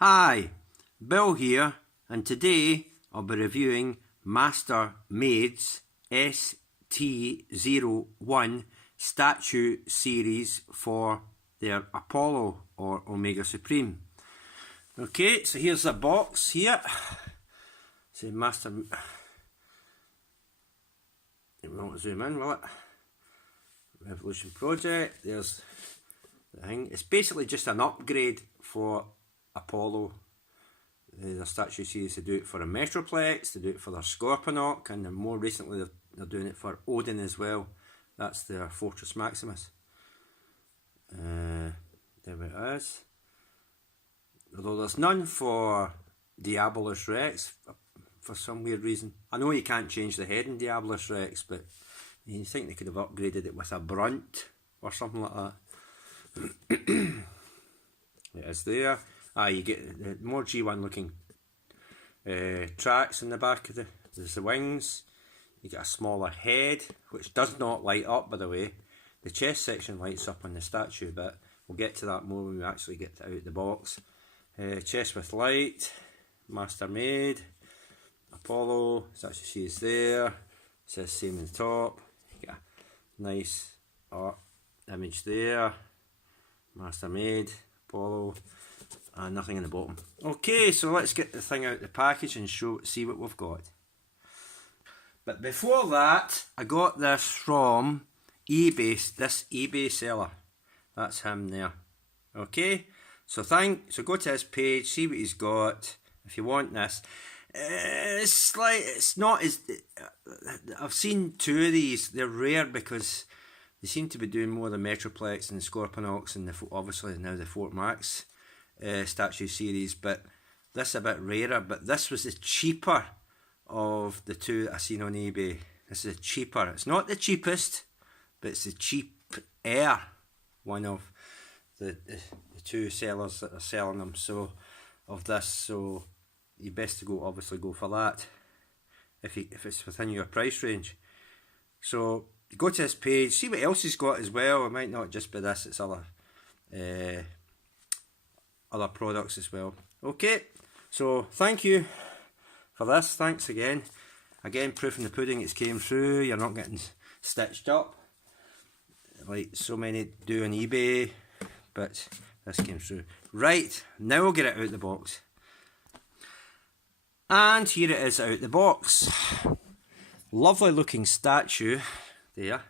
Hi, Bill here, and today I'll be reviewing Master Made's ST-01 statue series for their Apollo or Omega Supreme. Okay, so here's the box here. Say Master. It won't zoom in, will it? Revolution Project. There's the thing. It's basically just an upgrade for Apollo. The statue series, they do it for a Metroplex, they do it for their Scorponok, and then more recently they're doing it for Odin as well. That's their Fortress Maximus. There it is. Although there's none for Diabolus Rex for some weird reason. I know you can't change the head in Diabolus Rex, but you think they could have upgraded it with a brunt or something like that. It is there. You get more G1 looking tracks in the back of there's the wings. You get a smaller head, which does not light up, by the way. The chest section lights up on the statue, but we'll get to that more when we actually get out the box. Chest with light, Master Made, Apollo, statue series there. It says same in the top. You get a nice image there. Master Made, Apollo, and nothing in the bottom. Okay, so let's get the thing out of the package and see what we've got. But before that, I got this from eBay, this eBay seller. That's him there. Okay, so go to his page, see what he's got. If you want this, it's not as. I've seen two of these. They're rare because they seem to be doing more the Metroplex and the Scorponoks and obviously now the Fort Max statue series, but this is a bit rarer. But this was the cheaper of the two that I seen on eBay. This is the cheaper. It's not the cheapest, but it's the cheap-er one of the two sellers that are selling them. So of this, so you best to obviously go for that if it's within your price range. So go to his page, see what else he's got as well. It might not just be this; it's other products as well. Okay, so thank you for this. Thanks again. Again, proof in the pudding, it's came through. You're not getting stitched up like so many do on eBay, but this came through. Right, now we'll get it out of the box. And here it is out of the box. Lovely looking statue there.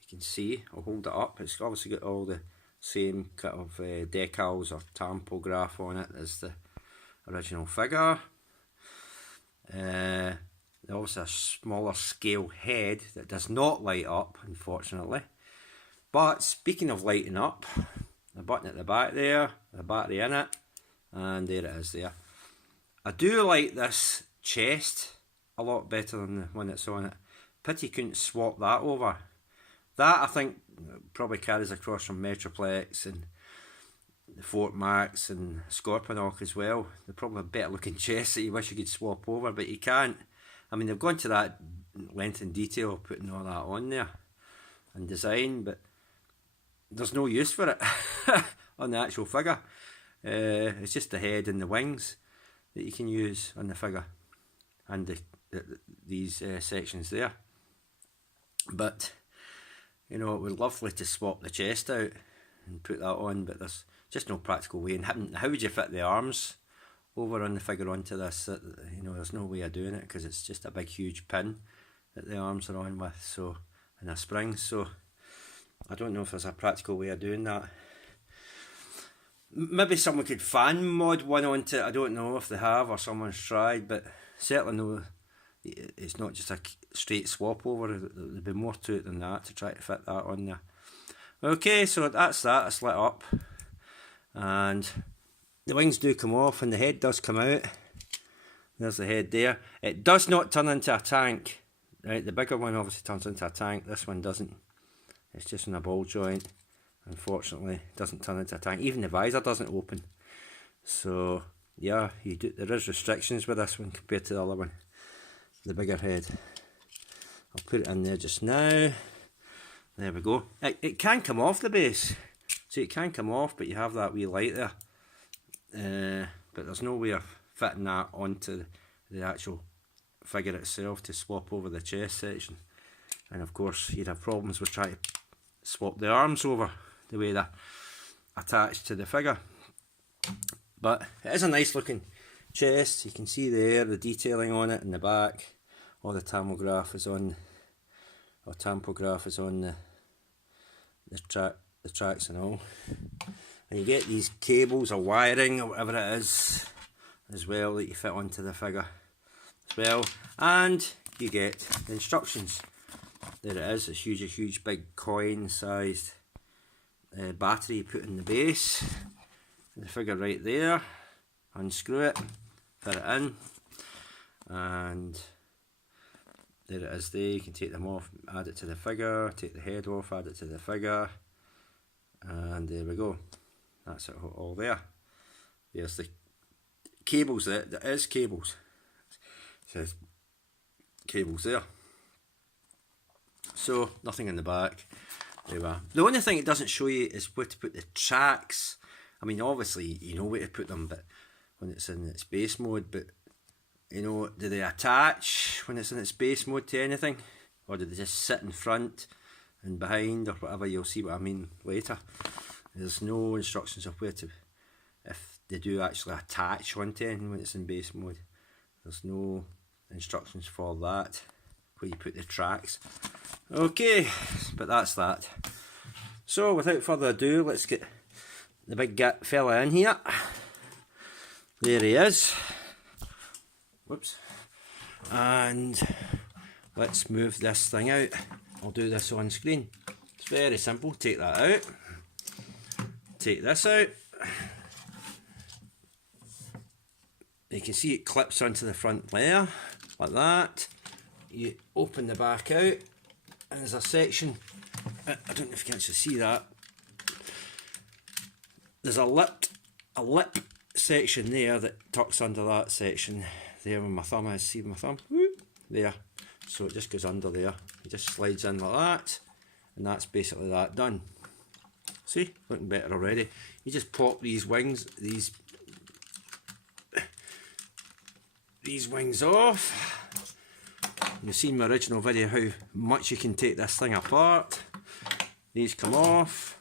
You can see, I'll hold it up. It's obviously got all the same kind of decals or tampograph on it as the original figure. Obviously a smaller scale head that does not light up, unfortunately. But speaking of lighting up, the button at the back there, the battery in it, and there it is there. I do like this chest a lot better than the one that's on it. Pity couldn't swap that over. That I think probably carries across from Metroplex and the Fort Max and Scorponok as well. They're probably better looking chests that you wish you could swap over, but you can't. I mean, they've gone to that length and detail putting all that on there and design, but there's no use for it on the actual figure. It's just the head and the wings that you can use on the figure and these sections there. But you know, it would be lovely to swap the chest out and put that on, but there's just no practical way. And how would you fit the arms over on the figure onto this? You know, there's no way of doing it because it's just a big huge pin that the arms are on with, so, and a spring. So I don't know if there's a practical way of doing that. Maybe someone could fan mod one onto it. I don't know if they have or someone's tried, but certainly no. It's not just a straight swap over. There'd be more to it than that to try to fit that on there. Okay, so that's that. It's lit up, and the wings do come off, and the head does come out. There's the head there. It does not turn into a tank. Right, the bigger one obviously turns into a tank. This one doesn't. It's just in a ball joint. Unfortunately, it doesn't turn into a tank. Even the visor doesn't open. So yeah, there is restrictions with this one compared to the other one. The bigger head. I'll put it in there just now. There we go. It can come off the base. See, it can come off, but you have that wee light there. there's no way of fitting that onto the actual figure itself to swap over the chest section. And of course you'd have problems with trying to swap the arms over the way they're attached to the figure. But it is a nice looking chest. You can see there the detailing on it in the back. All the tampograph is on, the tracks and all. And you get these cables or wiring or whatever it is as well that you fit onto the figure as well. And you get the instructions. There it is. It's a huge big coin sized battery you put in the base. The figure right there. Unscrew it, fit it in, and there it is there. You can take them off, add it to the figure, take the head off, add it to the figure, and there we go. That's it all there. There's the cables there. There is cables. It says cables there. So nothing in the back. There we are. The only thing it doesn't show you is where to put the tracks. I mean, obviously you know where to put them, but when it's in its base mode, but you know, do they attach when it's in its base mode to anything, or do they just sit in front and behind or whatever? You'll see what I mean later. There's no instructions of where to, if they do actually attach onto anything when it's in base mode. There's no instructions for that, where you put the tracks. Okay, but that's that. So without further ado, let's get the big fella in here. There he is. Whoops. And let's move this thing out. I'll do this on screen. It's very simple. Take that out. Take this out. You can see it clips onto the front layer like that. You open the back out, and there's a section. I don't know if you can actually see that. There's a lip section there that tucks under that section there where my thumb is. See my thumb? Whoop, there. So it just goes under there. It just slides in like that, and that's basically that done. See, looking better already. You just pop these wings, these wings off. You've seen my original video how much you can take this thing apart. These come off.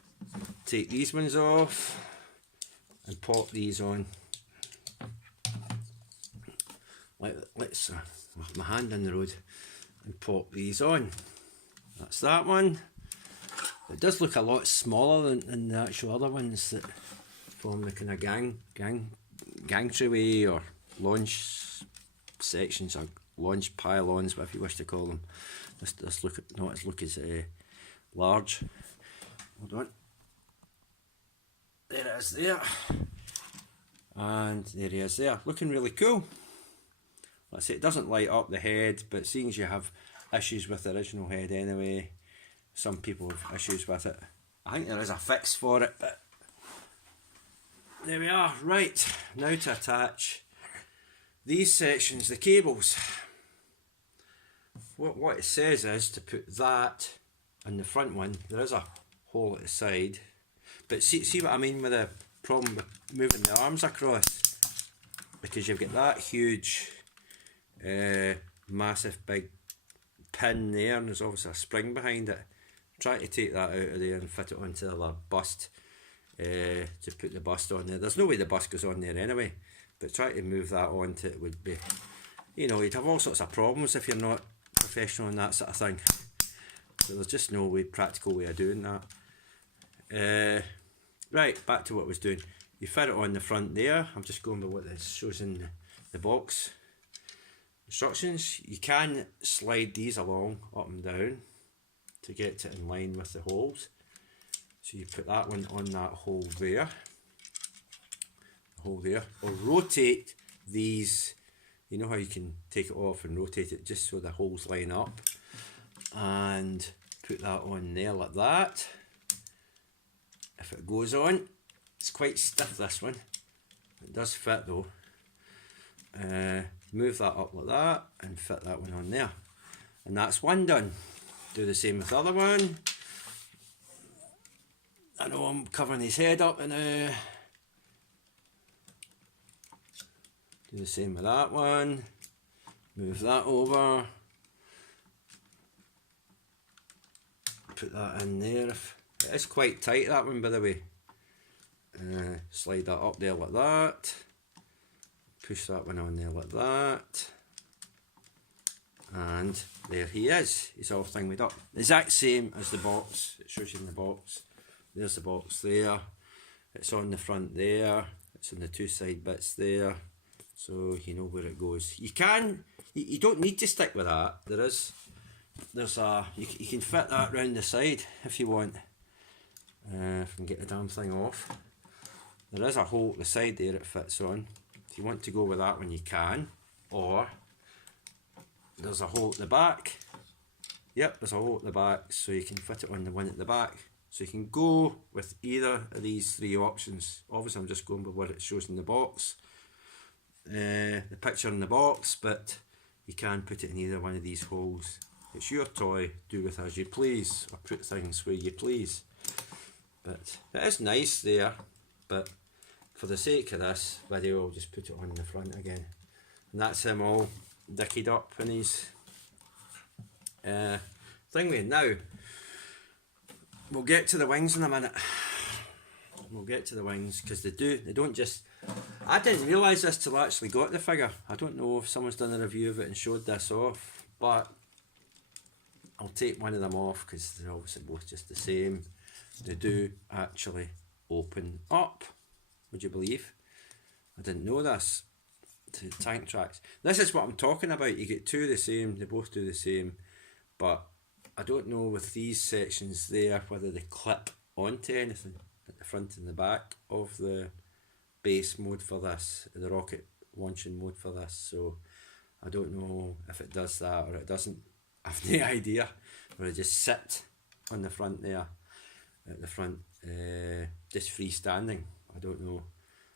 Take these ones off and pop these on. Let's with my hand on the road and pop these on. That's that one. It does look a lot smaller than the actual other ones that form the kind of gangway or launch sections, or launch pylons, whatever you wish to call them. This look not as large. Hold on. There it is there. And there he is there. Looking really cool. Let's say it doesn't light up the head, but seeing as you have issues with the original head anyway, some people have issues with it. I think there is a fix for it, but there we are. Right, now to attach these sections, the cables. What it says is to put that on the front one. There is a hole at the side, but see what I mean with the problem with moving the arms across, because you've got that huge massive big pin there, and there's obviously a spring behind it. Try to take that out of there and fit it onto the bust, to put the bust on there. There's no way the bust goes on there anyway, but try to move that onto it would be, you know, you'd have all sorts of problems if you're not professional in that sort of thing. So there's just no practical way of doing that. Right, back to what I was doing. You fit it on the front there. I'm just going by what this shows in the box instructions. You can slide these along up and down to get it in line with the holes. So you put that one on that hole there, or rotate these. You know how you can take it off and rotate it just so the holes line up, and put that on there like that. If it goes on, it's quite stiff, this one. It does fit though. Move that up like that and fit that one on there, and that's one done. Do the same with the other one. I know I'm covering his head up, and Do the same with that one. Move that over. Put that in there. It is quite tight, that one, by the way. Slide that up there like that. Push that one on there like that. And there he is. He's all thingied up. Exact same as the box. It shows you in the box. There's the box there. It's on the front there. It's on the two side bits there. So you know where it goes. You don't need to stick with that. There's a, you can fit that round the side if you want. If I can get the damn thing off. There is a hole at the side there it fits on. If you want to go with that one, you can. Or there's a hole at the back. Yep, there's a hole at the back, so you can fit it on the one at the back. So you can go with either of these three options. Obviously I'm just going with what it shows in the box. The picture in the box, but you can put it in either one of these holes. It's your toy, do with as you please, or put things where you please. But it is nice there, but for the sake of this video I'll just put it on the front again. And that's him all dickied up in his thingy. Now we'll get to the wings in a minute. We'll get to the wings because they don't just, I didn't realise this till I actually got the figure. I don't know if someone's done a review of it and showed this off, but I'll take one of them off because they're obviously both just the same. They do actually open up, would you believe? I didn't know this. The tank tracks. This is what I'm talking about. You get two of the same, they both do the same, but I don't know with these sections there whether they clip onto anything at the front and the back of the base mode for this, the rocket launching mode for this, so I don't know if it does that or it doesn't. I have no idea. Or they just sit on the front there, at the front, just freestanding. I don't know.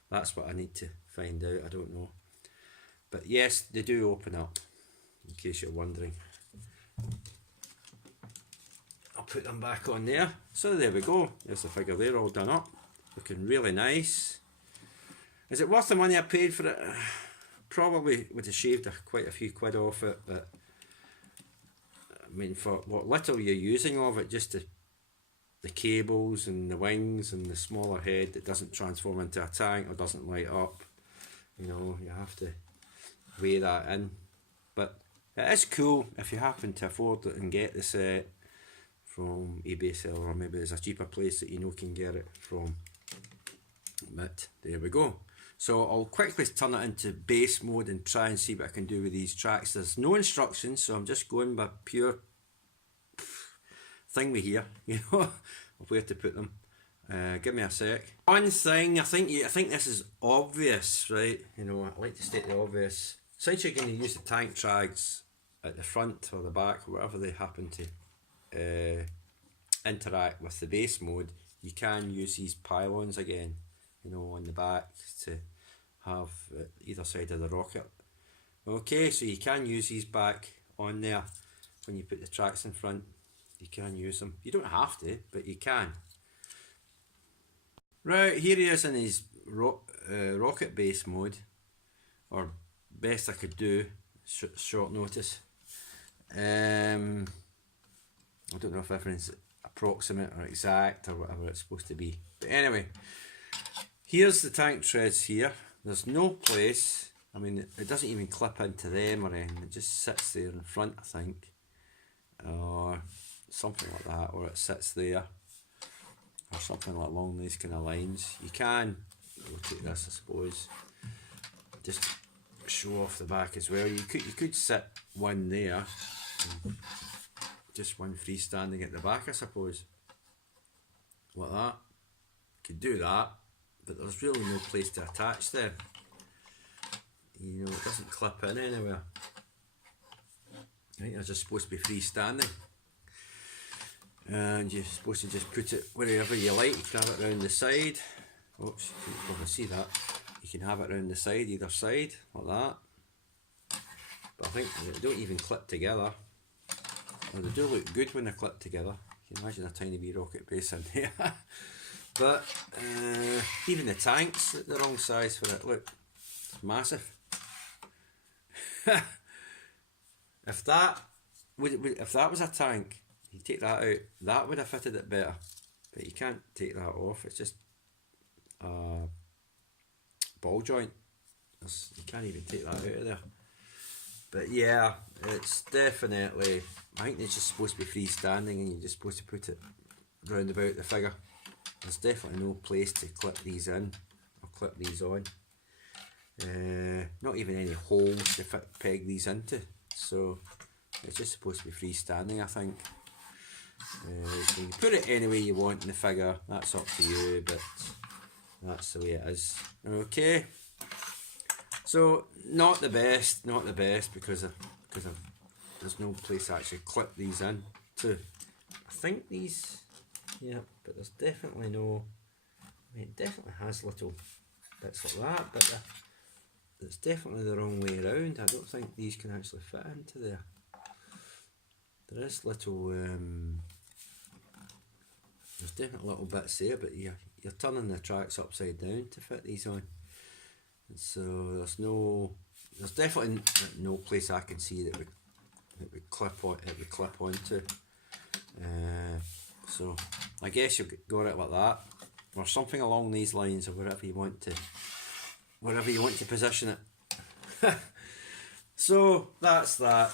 That's what I need to find out. I don't know. But yes, they do open up, in case you're wondering. I'll put them back on there. So there we go. There's the figure there, all done up. Looking really nice. Is it worth the money I paid for it? Probably would have shaved quite a few quid off it, but I mean, for what little you're using of it, just the cables and the wings and the smaller head that doesn't transform into a tank or doesn't light up, you know, you have to weigh that in. But it is cool if you happen to afford it and get the set from eBay seller, or maybe there's a cheaper place that you know can get it from. But there we go. So I'll quickly turn it into base mode and try and see what I can do with these tracks. There's no instructions, so I'm just going by pure thing with here, you know, of where to put them. Give me a sec. One thing, I think this is obvious, right? You know, I like to state the obvious. Since you're going to use the tank tracks at the front or the back, or whatever they happen to interact with the base mode, you can use these pylons again, you know, on the back to have either side of the rocket. Okay, so you can use these back on there when you put the tracks in front. You can use them. You don't have to, but you can. Right, here he is in his rocket base mode, or best I could do, short notice. I don't know if everything's approximate or exact or whatever it's supposed to be. But anyway, here's the tank treads here. There's no place, I mean, it doesn't even clip into them or anything. It just sits there in front, I think. Or something like that, or it sits there. Or something like along these kind of lines. You can rotate this, I suppose. Just show off the back as well. You could sit one there. Just one freestanding at the back, I suppose. Like that. Could do that, but there's really no place to attach them. You know, it doesn't clip in anywhere. I think they're just supposed to be freestanding. And you're supposed to just put it wherever you like. You can have it around the side. Oops, you can't probably see that. You can have it around the side, either side, like that. But I think they don't even clip together. Well, they do look good when they're clipped together. You can imagine a tiny wee rocket base in there. But even the tank's the wrong size for it. Look, it's massive. If that if that was a tank, you take that out, that would have fitted it better. But you can't take that off. It's just a ball joint. You can't even take that out of there. But yeah, it's definitely, I think it's just supposed to be freestanding and you're just supposed to put it round about the figure. There's definitely no place to clip these in or clip these on. Not even any holes to peg these into. So it's just supposed to be freestanding, I think. So you can put it any way you want in the figure, that's up to you, but that's the way it is. Okay. So not the best because there's no place to actually clip these in to. I think these, yeah, but there's definitely no, I mean it definitely has little bits like that, but it's definitely the wrong way around. I don't think these can actually fit into there. There is little, there's definitely little bits there, but you're turning the tracks upside down to fit these on. So there's definitely no place I can see that would clip onto. So I guess you'll go at it like that, or something along these lines, or wherever you want to position it. So that's that.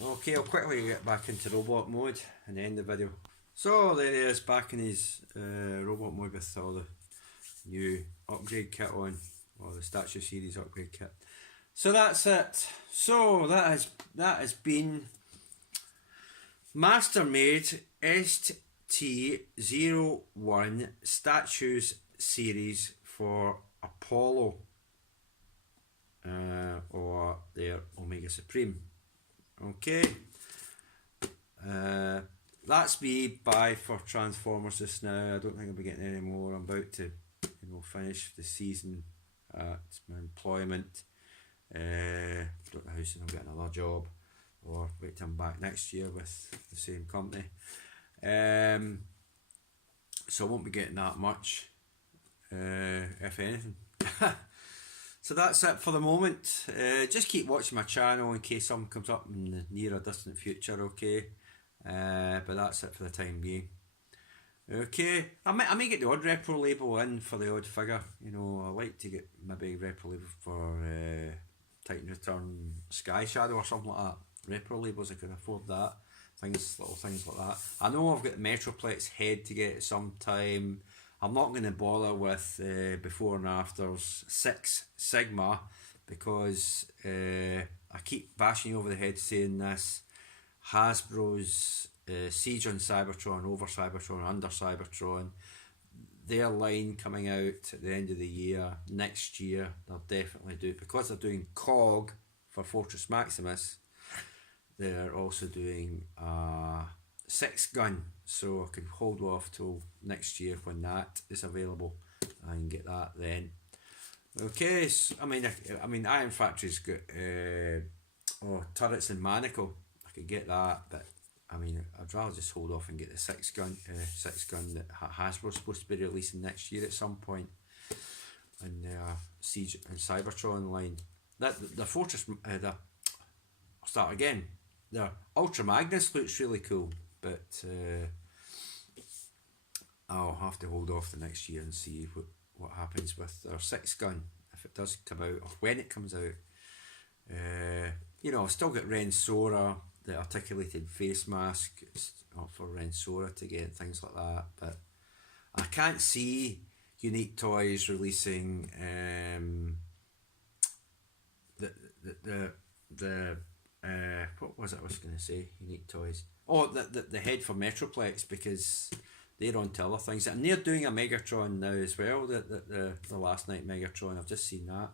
Okay, I'll quickly get back into robot mode and end the video. So there he is, back in his robot mode with all the new upgrade kit on. Or the Statue Series upgrade kit. So that's it. So that has been Master Made ST-01 Statues Series for Apollo or their Omega Supreme. Okay. That's me. Bye for Transformers just now. I don't think I'll be getting any more. I'm about to finish the season at my employment. Don't know how soon I'll get another job, or wait till I'm back next year with the same company. So I won't be getting that much, if anything. So that's it for the moment. Just keep watching my channel in case something comes up in the near or distant future, okay? But that's it for the time being. Okay, I may get the odd repro label in for the odd figure. I like to get maybe repro label for Titan Return Sky Shadow or something like that. Repro labels, I can afford that. Little things like that. I know I've got the Metroplex head to get at some time. I'm not going to bother with before and afters 6 Sigma because I keep bashing over the head saying this. Hasbro's Siege on Cybertron, Over Cybertron, Under Cybertron, their line coming out at the end of the year, next year, they'll definitely do, because they're doing COG for Fortress Maximus, they're also doing a 6-gun, so I can hold off till next year when that is available and get that then. Okay, so, I mean Iron Factory's got turrets and manacle. I could get that, but I mean, I'd rather just hold off and get the 6-gun that Hasbro's supposed to be releasing next year at some point, and Siege and Cybertron line. The Fortress, I'll start again. The Ultra Magnus looks really cool, but I'll have to hold off the next year and see what happens with their 6-gun if it does come out or when it comes out. I've still got Ren Sora, the articulated face mask for Ren Sora to get, things like that, but I can't see Unique Toys releasing what was it I was going to say? Unique Toys. Oh, the head for Metroplex, because they're on to other things, and they're doing a Megatron now as well. The last night Megatron, I've just seen that.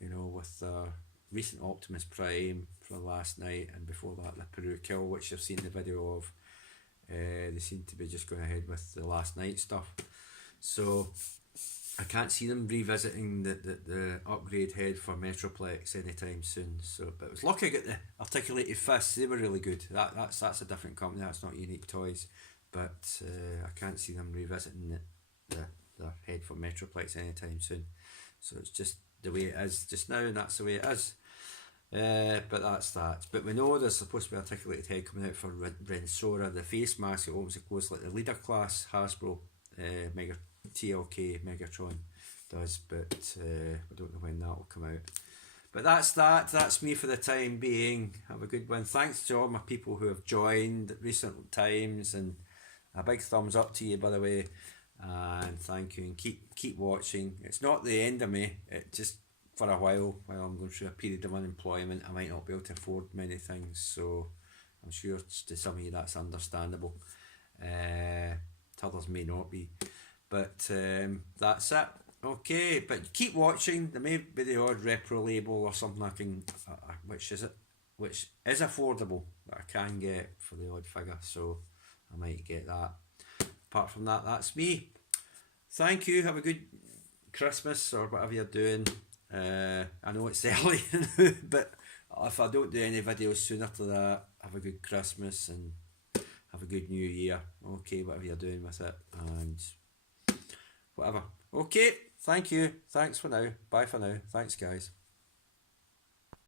With recent Optimus Prime for last night, and before that the Peru Kill, which I've seen the video of. They seem to be just going ahead with the last night stuff, so I can't see them revisiting the upgrade head for Metroplex anytime soon. So, but it was lucky I got the articulated fists. They were really good. That's a different company. That's not Unique Toys, but I can't see them revisiting the head for Metroplex anytime soon. So it's just the way it is just now, and that's the way it is. But that's that. But we know there's supposed to be articulated head coming out for Rensora. The face mask, it obviously goes like the leader class Hasbro Mega TLK Megatron does, but I don't know when that will come out. But that's that. That's me for the time being. Have a good one. Thanks to all my people who have joined at recent times, and a big thumbs up to you, by the way. And thank you, and keep watching. It's not the end of me. It just for a while I'm going through a period of unemployment, I might not be able to afford many things. So I'm sure to some of you that's understandable. To others may not be. But that's it. Okay, but keep watching. There may be the odd repro label or something I can, which is affordable that I can get for the odd figure. So I might get that. Apart from that, that's me. Thank you. Have a good Christmas or whatever you're doing. I know it's early, but if I don't do any videos soon after that, have a good Christmas and have a good New Year. Okay, whatever you're doing with it, and whatever. Okay, thank you. Thanks for now. Bye for now. Thanks, guys.